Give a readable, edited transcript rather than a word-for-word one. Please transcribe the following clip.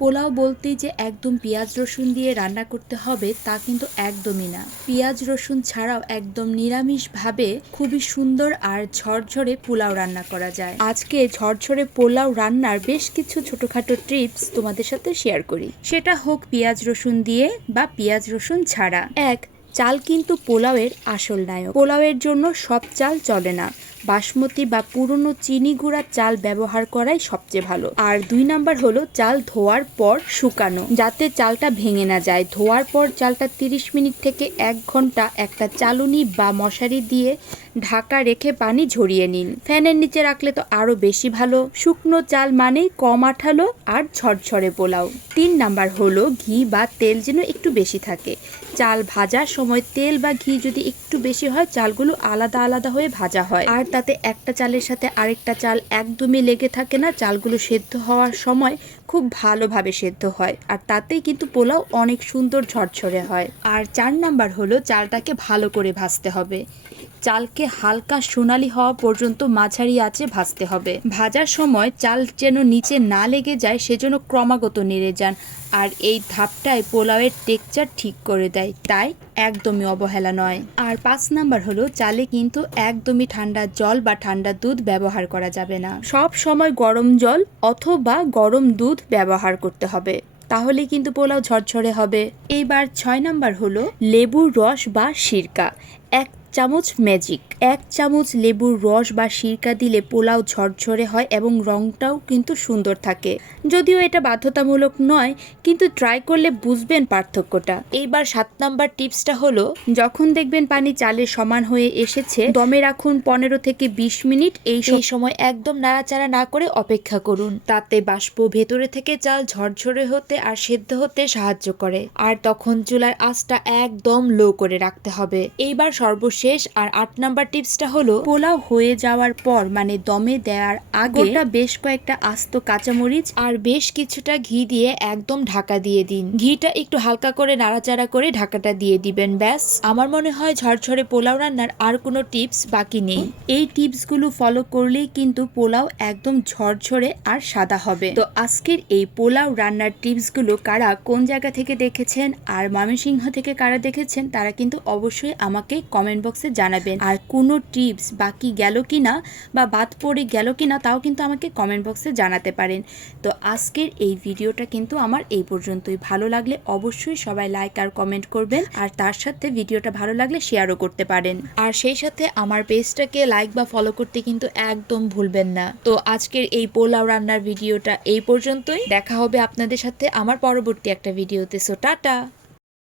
পোলাও বলতেই যে একদম পেঁয়াজ রসুন দিয়ে রান্না করতে হবে তা কিন্তু একদমই না। পেঁয়াজ রসুন ছাড়াও একদম নিরামিষভাবে খুবই সুন্দর আর ঝরঝরে পোলাও রান্না করা যায়। আজকে ঝরঝরে পোলাও রান্নার বেশ কিছু ছোটখাটো টিপস তোমাদের সাথে শেয়ার করি, সেটা হোক পেঁয়াজ রসুন দিয়ে বা পেঁয়াজ রসুন ছাড়া। চাল কিন্তু পোলাওয়ের আসল নায়ক। পোলাওয়ের জন্য সব চাল চলে না, বাসমতি বা পুরনো চিনি গুঁড়া চাল ব্যবহার করাই সবচেয়ে ভালো। আর 2 নাম্বার হলো চাল ধোয়ার পর শুকানো, যাতে চালটা ভেঙে না যায়। ধোয়ার পর চালটা 30 মিনিট থেকে 1 ঘন্টা একটা চালুনি বা মশারি দিয়ে ঢাকা রেখে পানি ঝরিয়ে নিন। ফ্যানের নিচে রাখলে তো আরো বেশি ভালো। শুকনো চাল মানেই কম আঠালো আর ঝরঝরে পোলাও। 3 নাম্বার হলো ঘি বা তেল যেন একটু বেশি থাকে। চাল ভাজার সময় তেল বা ঘি যদি একটু বেশি হয়, চালগুলো আলাদা আলাদা হয়ে ভাজা হয় আর তাতে একটা চালের সাথে আরেকটা চাল একদমই লেগে থাকে না। চালগুলো সেদ্ধ হওয়ার সময় খুব ভালোভাবে সেদ্ধ হয় আর তাতেই কিন্তু পোলাও অনেক সুন্দর ঝরঝরে হয়। আর 4 নাম্বার হলো চালটাকে ভালো করে ভাজতে হবে। চালকে হালকা সোনালি হওয়া পর্যন্ত মাঝারি আঁচে ভাজতে হবে। ভাজার সময় চাল যেন নিচে না লেগে যায় সেজন্য ক্রমাগত নেড়ে যান। আর এই ধাপটায় পোলাওয়ের টেক্সচার ঠিক করে দেয়, তাই একদমই অবহেলা নয়। আর 5 নাম্বার হলো চালে কিন্তু একদমই ঠান্ডা জল বা ঠান্ডা দুধ ব্যবহার করা যাবে না। সব সময় গরম জল অথবা গরম দুধ ব্যবহার করতে হবে, তাহলে কিন্তু পোলাও ঝরঝরে হবে। এইবার 6 নাম্বার হলো লেবুর রস বা সিরকা। 1 চামচ ম্যাজিক। 1 চামচ লেবুর রস বা সিরকা দিলে পোলাও ঝরঝরে হয় এবং রংটাও কিন্তু সুন্দর থাকে। যদিও এটা বাধ্যতামূলক নয়, কিন্তু ট্রাই করলে বুঝবেন পার্থক্যটা। এইবার 7 নাম্বার টিপসটা হলো যখন দেখবেন পানি চালের সমান হয়ে এসেছে, দমে রাখুন 15 থেকে 20 মিনিট। এই সময় একদম নাড়াচাড়া না করে অপেক্ষা করুন, তাতে বাষ্প ভেতরে থেকে চাল ঝরঝরে হতে আর সেদ্ধ হতে সাহায্য করে। আর তখন চুলার আঁচটা একদম লো করে রাখতে হবে। এইবার সর্বশেষ আর 8 নাম্বার টিপসটা হলো পোলাও হয়ে যাওয়ার পর মানে দমে দেওয়ার আগে বেশ কয়েকটা আস্ত কাঁচামরিচ আর বেশ কিছুটা ঘি দিয়ে একদম ঢাকা দিয়ে দিন। ঘিটা একটু হালকা করে নাড়াচাড়া করে ঢাকাটা দিয়ে দিবেন। ব্যাস, আমার মনে হয় ঝরঝরে পোলাও রান্নার আর কোনো টিপস বাকি নেই। এই টিপসগুলো ফলো করলেই কিন্তু পোলাও একদম ঝরঝরে আর সাদা হবে। তো আজকের এই পোলাও রান্নার টিপসগুলো কারা কোন জায়গা থেকে দেখেছেন আর ময়মনসিংহ থেকে কারা দেখেছেন তারা কিন্তু অবশ্যই আমাকে কমেন্ট বক্সে জানাবেন। আর কোনো টিপস বাকি গেল কিনা বা বাদ পড়ে গেল কিনা তাও কিন্তু আমাকে কমেন্ট বক্সে জানাতে পারেন। তো আজকের এই ভিডিওটা কিন্তু আমার এই পর্যন্তই। ভালো লাগলে অবশ্যই সবাই লাইক আর কমেন্ট করবেন, আর তার সাথে ভিডিওটা ভালো লাগলে শেয়ারও করতে পারেন। আর সেই সাথে আমার পেজটাকে লাইক বা ফলো করতে কিন্তু একদম ভুলবেন না। তো আজকের এই পোলাও রান্নার ভিডিওটা এই পর্যন্তই। দেখা হবে আপনাদের সাথে আমার পরবর্তী একটা ভিডিওতে। So tata.